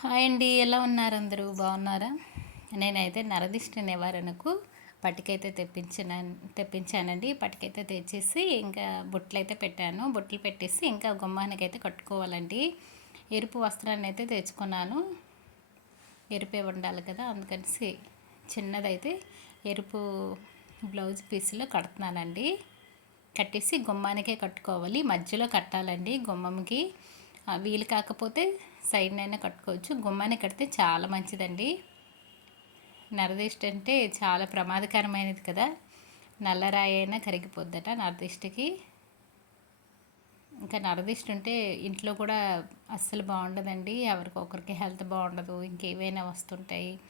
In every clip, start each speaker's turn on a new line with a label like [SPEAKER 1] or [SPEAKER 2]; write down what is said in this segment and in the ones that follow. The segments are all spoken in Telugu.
[SPEAKER 1] హాయ్ అండి ఎలా ఉన్నారు అందరూ? బాగున్నారా? నేనైతే నరదిష్ట నివారణకు పట్టుకైతే తెప్పించిన తెప్పించానండి. పట్టుకైతే తెచ్చేసి ఇంకా బుట్టలు అయితే పెట్టాను. బుట్టలు పెట్టేసి ఇంకా గుమ్మానికైతే కట్టుకోవాలండి. ఎరుపు వస్త్రాన్ని అయితే తెచ్చుకున్నాను. ఎరుపే ఉండాలి కదా అందుకని చిన్నదైతే ఎరుపు బ్లౌజ్ పీస్లో కడుతున్నానండి. కట్టేసి గుమ్మానికే కట్టుకోవాలి. మధ్యలో కట్టాలండి గుమ్మంకి. వీలు కాకపోతే సైడ్నైనా కట్టుకోవచ్చు. గుమ్మాన్ని కడితే చాలా మంచిదండి. నరదిష్టి అంటే చాలా ప్రమాదకరమైనది కదా. నల్లరాయి అయినా కరిగిపోద్దట నరదిష్టికి. ఇంకా నరదిష్టి ఉంటే ఇంట్లో కూడా అస్సలు బాగుండదండి. ఎవరికొకరికి హెల్త్ బాగుండదు. ఇంకేవైనా వస్తుంటాయి.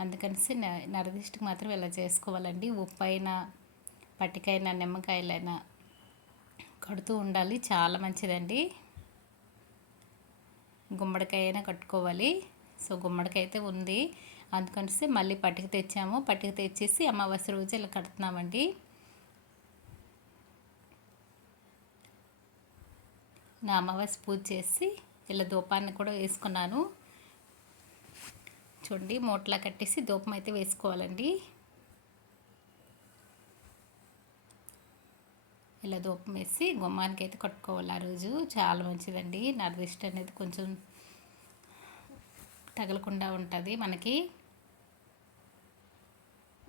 [SPEAKER 1] అందుకనిసి నరదిష్టికి మాత్రం ఇలా చేసుకోవాలండి. ఉప్పు అయినా పట్టికైనా నిమ్మకాయలైనా కడుతూ ఉండాలి. చాలా మంచిదండి. గుమ్మడికాయ అయినా కట్టుకోవాలి. సో గుమ్మడికాయ అయితే ఉంది. అందుకని మళ్ళీ పట్టిక తెచ్చాము. పట్టిక తెచ్చేసి అమావాస్య రోజు ఇలా కడుతున్నామండి. నా అమావాస్య పూజ చేసి ఇలా దూపాన్ని కూడా వేసుకున్నాను. చూడండి మూటలా కట్టేసి దూపం అయితే వేసుకోవాలండి. ఇలా దూపం వేసి గుమ్మానికి అయితే కట్టుకోవాలి ఆ రోజు. చాలా మంచిదండి. నరదిష్టి అనేది కొంచెం తగలకుండా ఉంటుంది మనకి.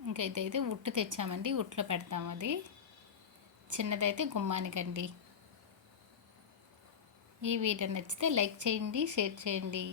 [SPEAKER 1] ఇంకా ఇదైతే ఉట్టు తెచ్చామండి. ఉట్లో పెడతాం అది. చిన్నదైతే గుమ్మానికండి. ఈ వీడియో నచ్చితే లైక్ చేయండి షేర్ చేయండి.